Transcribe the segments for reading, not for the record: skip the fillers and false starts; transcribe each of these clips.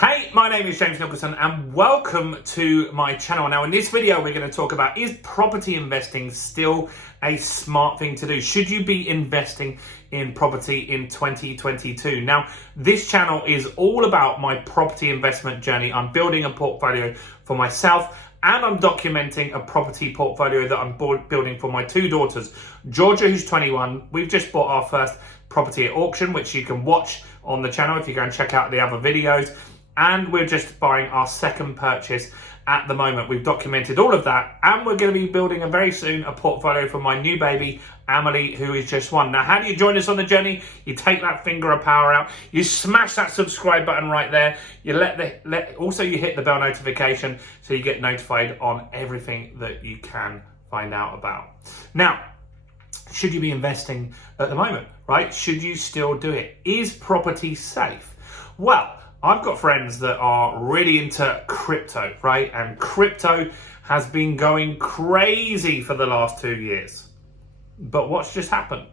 Hey, my name is James Nicholson and welcome to my channel. Now in this video we're going to talk about, is property investing still a smart thing to do? Should you be investing in property in 2022? Now this channel is all about my property investment journey. I'm building a portfolio for myself and I'm documenting a property portfolio that I'm building for my two daughters. Georgia, who's 21, we've just bought our first property at auction, which you can watch on the channel if you go and check out the other videos. And we're just buying our second purchase at the moment. We've documented all of that and we're going to be building very soon a portfolio for my new baby, Amelie, who is just one. Now, how do you join us on the journey? You take that finger of power out, you smash that subscribe button right there, you also you hit the bell notification so you get notified on everything that you can find out about. Now, should you be investing at the moment, right? Should you still do it? Is property safe? Well, I've got friends that are really into crypto, right? And crypto has been going crazy for the last 2 years. But what's just happened?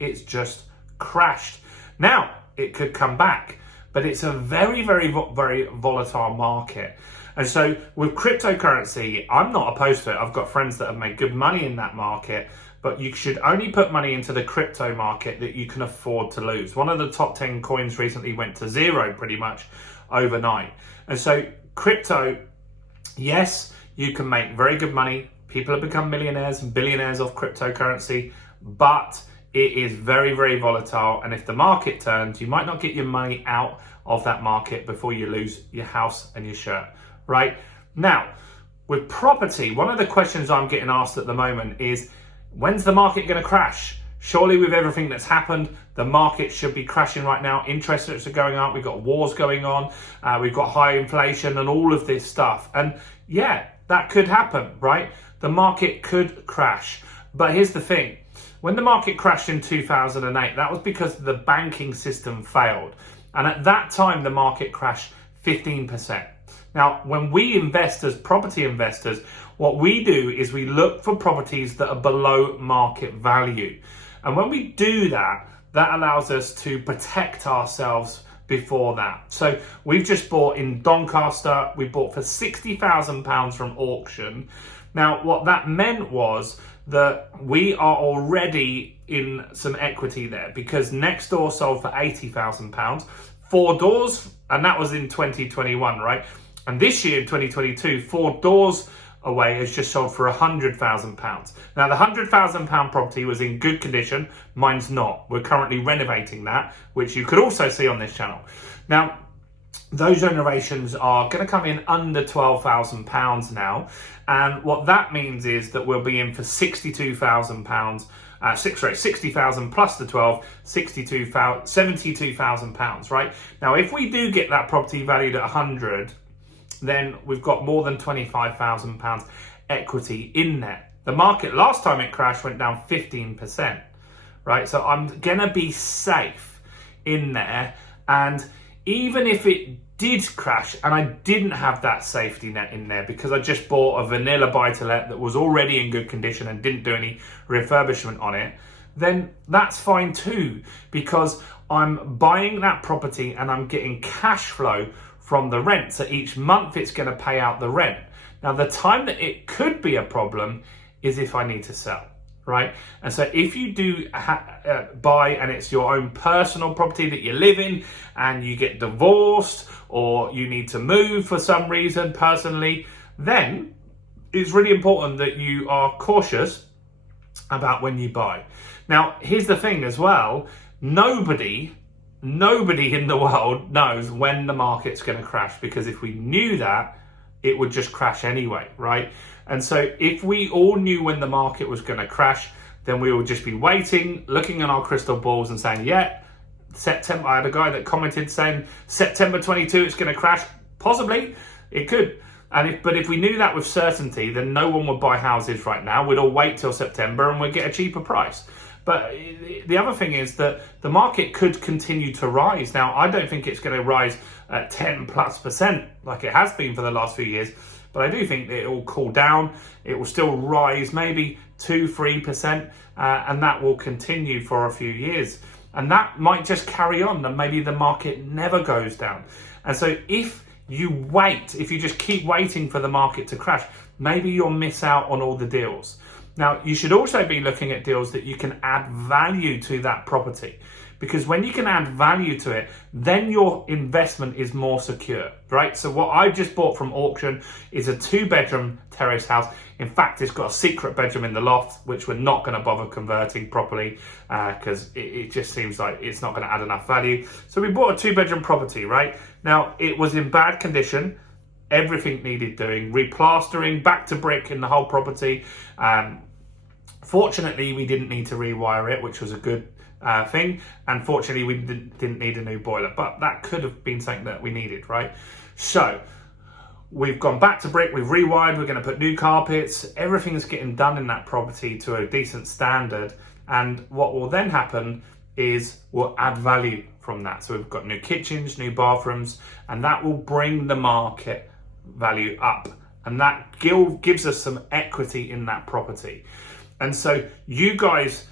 It's just crashed. Now, it could come back, but it's a very volatile market. And so with cryptocurrency, I'm not opposed to it. I've got friends that have made good money in that market, but you should only put money into the crypto market that you can afford to lose. One of the top 10 coins recently went to zero pretty much overnight. And so crypto, yes, you can make very good money. People have become millionaires and billionaires off cryptocurrency, but it is very volatile. And if the market turns, you might not get your money out of that market before you lose your house and your shirt, right? Now, with property, one of the questions I'm getting asked at the moment is, when's the market going to crash? Surely with everything that's happened, the market should be crashing right now. Interest rates are going up. We've got wars going on. We've got high inflation and all of this stuff. And yeah, that could happen, right? The market could crash. But here's the thing. When the market crashed in 2008, that was because the banking system failed. And at that time, the market crashed 15%. Now, when we invest as property investors, what we do is we look for properties that are below market value. And when we do that, that allows us to protect ourselves before that. So we've just bought in Doncaster, we bought for £60,000 from auction. Now, what that meant was that we are already in some equity there because next door sold for £80,000, 4 doors, and that was in 2021, right? And this year in 2022, 4 doors away has just sold for £100,000. Now the £100,000 property was in good condition. Mine's not. We're currently renovating that, which you could also see on this channel. Now, those renovations are going to come in under £12,000 now. And what that means is that we'll be in for £62,000, 60,000 plus the 12, £72,000, right? Now, if we do get that property valued at 100, then we've got more than £25,000 equity in there. The market, last time it crashed, went down 15%, right? So I'm gonna be safe in there. And even if it did crash and I didn't have that safety net in there because I just bought a vanilla buy-to-let that was already in good condition and didn't do any refurbishment on it, then that's fine too, because I'm buying that property and I'm getting cash flow from the rent. So each month it's going to pay out the rent. Now, the time that it could be a problem is if I need to sell, right? And so if you do buy and it's your own personal property that you live in and you get divorced or you need to move for some reason personally, then it's really important that you are cautious about when you buy. Now, here's the thing as well. Nobody in the world knows when the market's going to crash, because if we knew that, it would just crash anyway, right? And so if we all knew when the market was going to crash, then we would just be waiting, looking at our crystal balls and saying, yeah, September. I had a guy that commented saying September 22 it's going to crash. Possibly, it could. But if we knew that with certainty, then no one would buy houses right now. We'd all wait till September and we'd get a cheaper price. But the other thing is that the market could continue to rise. Now, I don't think it's going to rise at 10+% like it has been for the last few years, but I do think that it will cool down. It will still rise maybe 2-3%, and that will continue for a few years. And that might just carry on, and maybe the market never goes down. And so if you wait, if you just keep waiting for the market to crash, maybe you'll miss out on all the deals. Now, you should also be looking at deals that you can add value to that property, because when you can add value to it, then your investment is more secure, right? So what I just bought from auction is a 2-bedroom terrace house. In fact, it's got a secret bedroom in the loft, which we're not going to bother converting properly because it just seems like it's not going to add enough value. So we bought a 2-bedroom property, right? Now, it was in bad condition. Everything needed doing, replastering, back to brick in the whole property. Fortunately, we didn't need to rewire it, which was a good thing. And fortunately, we didn't need a new boiler, but that could have been something that we needed, right? So we've gone back to brick, we've rewired, we're going to put new carpets. Everything's getting done in that property to a decent standard. And what will then happen is we'll add value from that. So we've got new kitchens, new bathrooms, and that will bring the market value up. And that gives us some equity in that property. And so you guys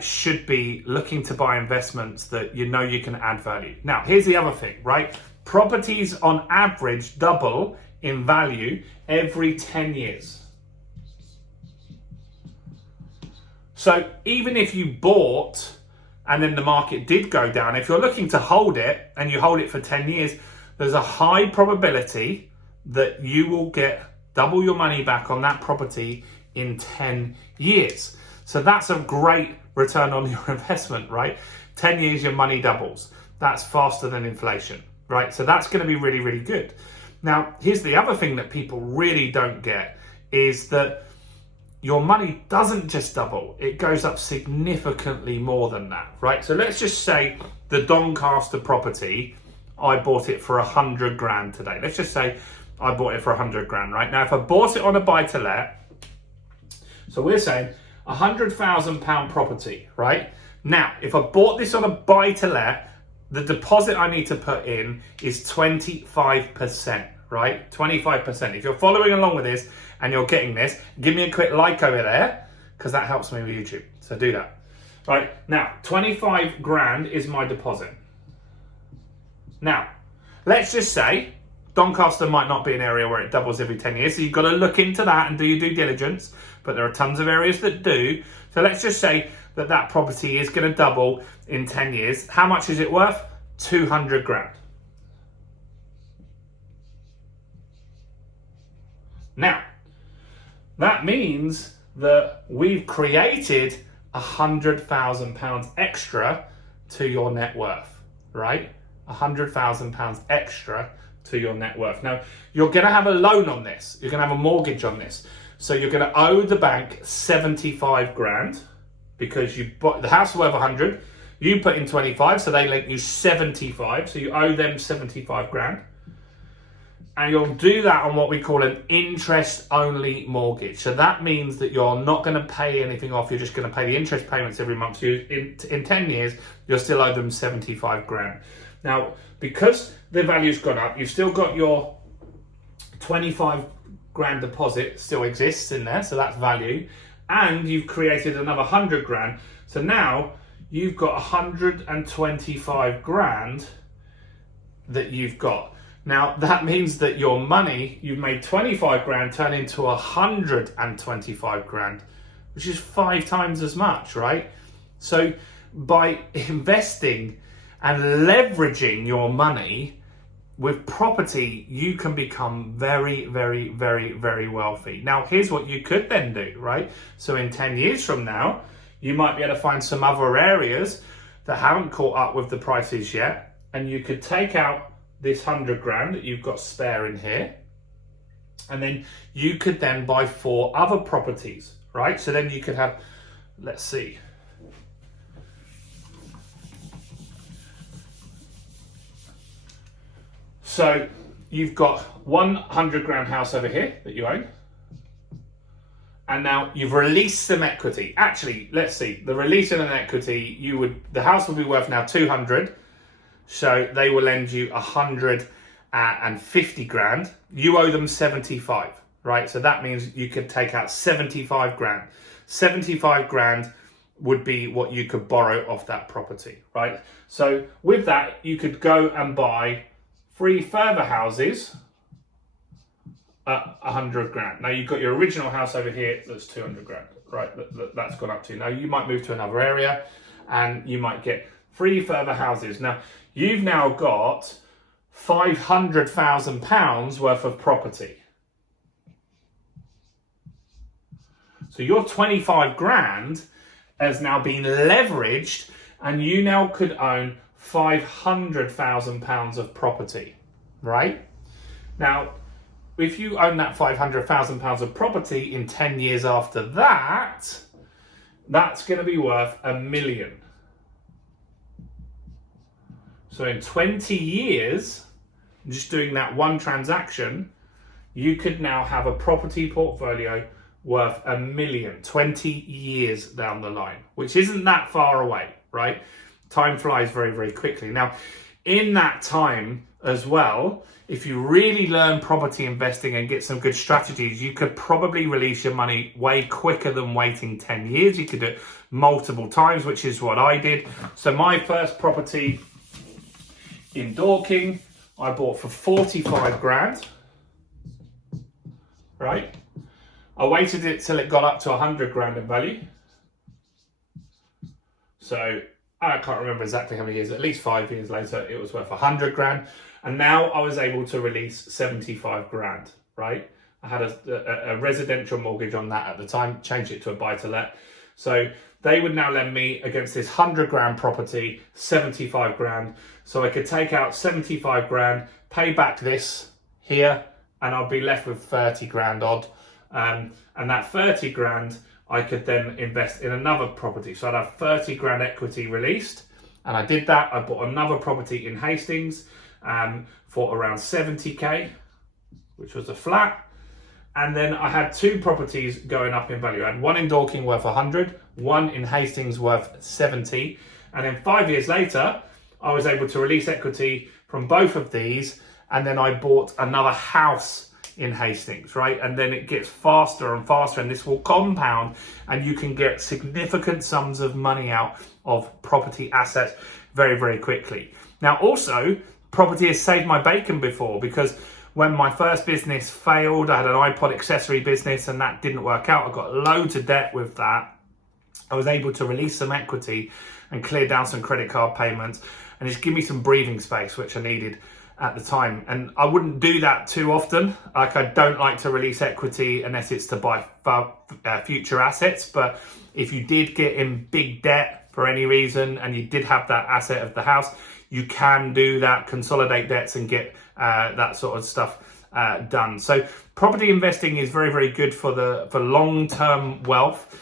should be looking to buy investments that you know you can add value. Now, here's the other thing, right? Properties on average double in value every 10 years. So even if you bought and then the market did go down, if you're looking to hold it and you hold it for 10 years, there's a high probability that you will get double your money back on that property in 10 years. So that's a great return on your investment, right? 10 years, your money doubles. That's faster than inflation, right? So that's going to be really, really good. Now, here's the other thing that people really don't get is that your money doesn't just double. It goes up significantly more than that, right? So let's just say the Doncaster property, I bought it for 100 grand today. Let's just say I bought it for 100 grand, right? Now, if I bought it on a buy-to-let, so we're saying £100,000 property, right? Now, if I bought this on a buy-to-let, the deposit I need to put in is 25%, right? 25%. If you're following along with this and you're getting this, give me a quick like over there because that helps me with YouTube. So do that. Right, now 25 grand is my deposit. Now, let's just say Doncaster might not be an area where it doubles every 10 years, so you've got to look into that and do your due diligence, but there are tons of areas that do. So let's just say that that property is going to double in 10 years. How much is it worth? 200 grand. Now, that means that we've created £100,000 extra to your net worth, right? £100,000 extra to your net worth. Now, you're going to have a loan on this. You're going to have a mortgage on this. So you're going to owe the bank 75 grand because you bought the house worth 100. You put in 25, so they lent you 75. So you owe them 75 grand. And you'll do that on what we call an interest-only mortgage. So that means that you're not going to pay anything off. You're just going to pay the interest payments every month. So in 10 years, you'll still owe them 75 grand. Now, because the value's gone up, you've still got your 25 grand deposit still exists in there. So that's value. And you've created another 100 grand. So now you've got 125 grand that you've got. Now, that means that your money, you've made 25 grand turn into 125 grand, which is 5 times as much, right? So by investing and leveraging your money with property, you can become very, very, very, very wealthy. Now, here's what you could then do, right? So in 10 years from now, you might be able to find some other areas that haven't caught up with the prices yet, and you could take out this 100 grand that you've got spare in here, and then you could then buy 4 other properties, right? So then you could have, let's see. So you've got 100 grand house over here that you own. And now you've released some equity. Actually, let's see, the release of an equity, the house will be worth now 200. So they will lend you 150 grand. You owe them 75, right? So that means you could take out 75 grand. 75 grand would be what you could borrow off that property, right? So with that, you could go and buy 3 further houses at 100 grand. Now you've got your original house over here that's 200 grand, right? That's gone up to. Now you might move to another area and you might get 3 further houses. Now you've now got £500,000 worth of property. So your 25 grand has now been leveraged and you now could own £500,000 of property, right? Now, if you own that £500,000 of property in 10 years after that, that's going to be worth £1 million. So in 20 years, just doing that one transaction, you could now have a property portfolio worth £1 million 20 years down the line, which isn't that far away, right? Time flies very, very quickly. Now, in that time as well, if you really learn property investing and get some good strategies, you could probably release your money way quicker than waiting 10 years. You could do it multiple times, which is what I did. So my first property in Dorking, I bought for 45 grand, right? I waited it till it got up to 100 grand in value. So I can't remember exactly how many years, at least 5 years later, it was worth 100 grand. And now I was able to release 75 grand, right? I had a residential mortgage on that at the time, changed it to a buy to let. So they would now lend me against this 100 grand property, 75 grand. So I could take out 75 grand, pay back this here, and I'll be left with 30 grand odd. And that 30 grand, I could then invest in another property. So I'd have 30 grand equity released. And I did that. I bought another property in Hastings for around 70k, which was a flat. And then I had 2 properties going up in value. I had one in Dorking worth 100, one in Hastings worth 70. And then 5 years later, I was able to release equity from both of these. And then I bought another house in Hastings, right? And then it gets faster and faster, and this will compound, and you can get significant sums of money out of property assets very, very quickly. Now, also, property has saved my bacon before, because when my first business failed, I had an iPod accessory business and that didn't work out. I got loads of debt with that. I was able to release some equity and clear down some credit card payments and just give me some breathing space, which I needed at the time. And I wouldn't do that too often. Like, I don't like to release equity unless it's to buy future assets. But if you did get in big debt for any reason and you did have that asset of the house, you can do that, consolidate debts and get that sort of stuff done. So property investing is very, very good for long-term wealth.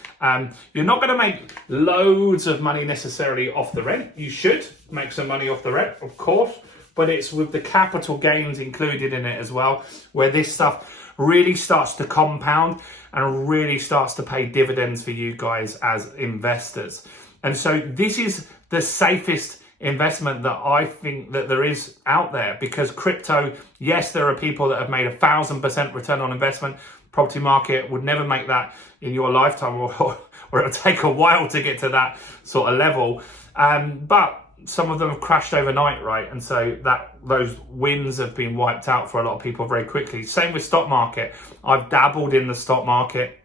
You're not going to make loads of money necessarily off the rent. You should make some money off the rent, of course, but it's with the capital gains included in it as well, where this stuff really starts to compound and really starts to pay dividends for you guys as investors. And so this is the safest investment that I think that there is out there, because crypto, yes, there are people that have made 1,000% return on investment. Property market would never make that in your lifetime, or it'll take a while to get to that sort of level. But some of them have crashed overnight, right? And so those wins have been wiped out for a lot of people very quickly. Same with stock market. I've dabbled in the stock market.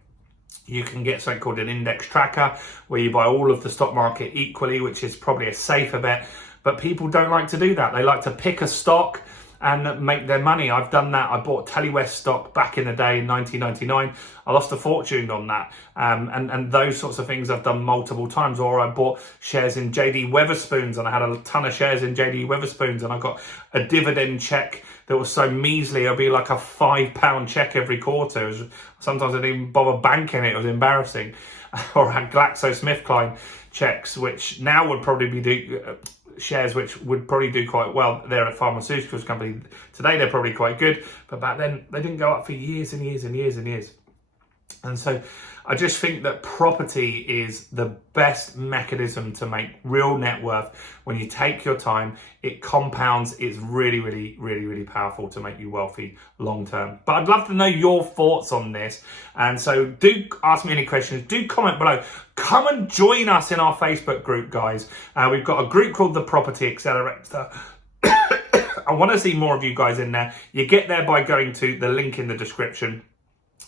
You can get something called an index tracker, where you buy all of the stock market equally, which is probably a safer bet. But people don't like to do that. They like to pick a stock and make their money. I've done that. I bought Telewest stock back in the day in 1999. I lost a fortune on that. And those sorts of things I've done multiple times. Or I bought shares in JD Wetherspoons, and I had a ton of shares in JD Wetherspoons, and I got a dividend check that was so measly. It'll be like a £5 check every quarter. Sometimes I didn't even bother banking it. It was embarrassing. Or I had GlaxoSmithKline checks, which now would probably be shares which would probably do quite well. They're a pharmaceuticals company. Today they're probably quite good, but back then they didn't go up for years and years and years and years. And so I just think that property is the best mechanism to make real net worth. When you take your time, it compounds. It's really, really, really, really powerful to make you wealthy long term. But I'd love to know your thoughts on this. And so do ask me any questions. Do comment below. Come and join us in our Facebook group, guys. We've got a group called the Property Accelerator. I want to see more of you guys in there. You get there by going to the link in the description.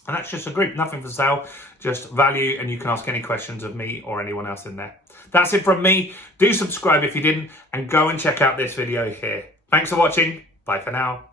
And that's just a group, nothing for sale, just value, and you can ask any questions of me or anyone else in there. That's it from me. Do subscribe if you didn't, and go and check out this video here. Thanks for watching. Bye for now.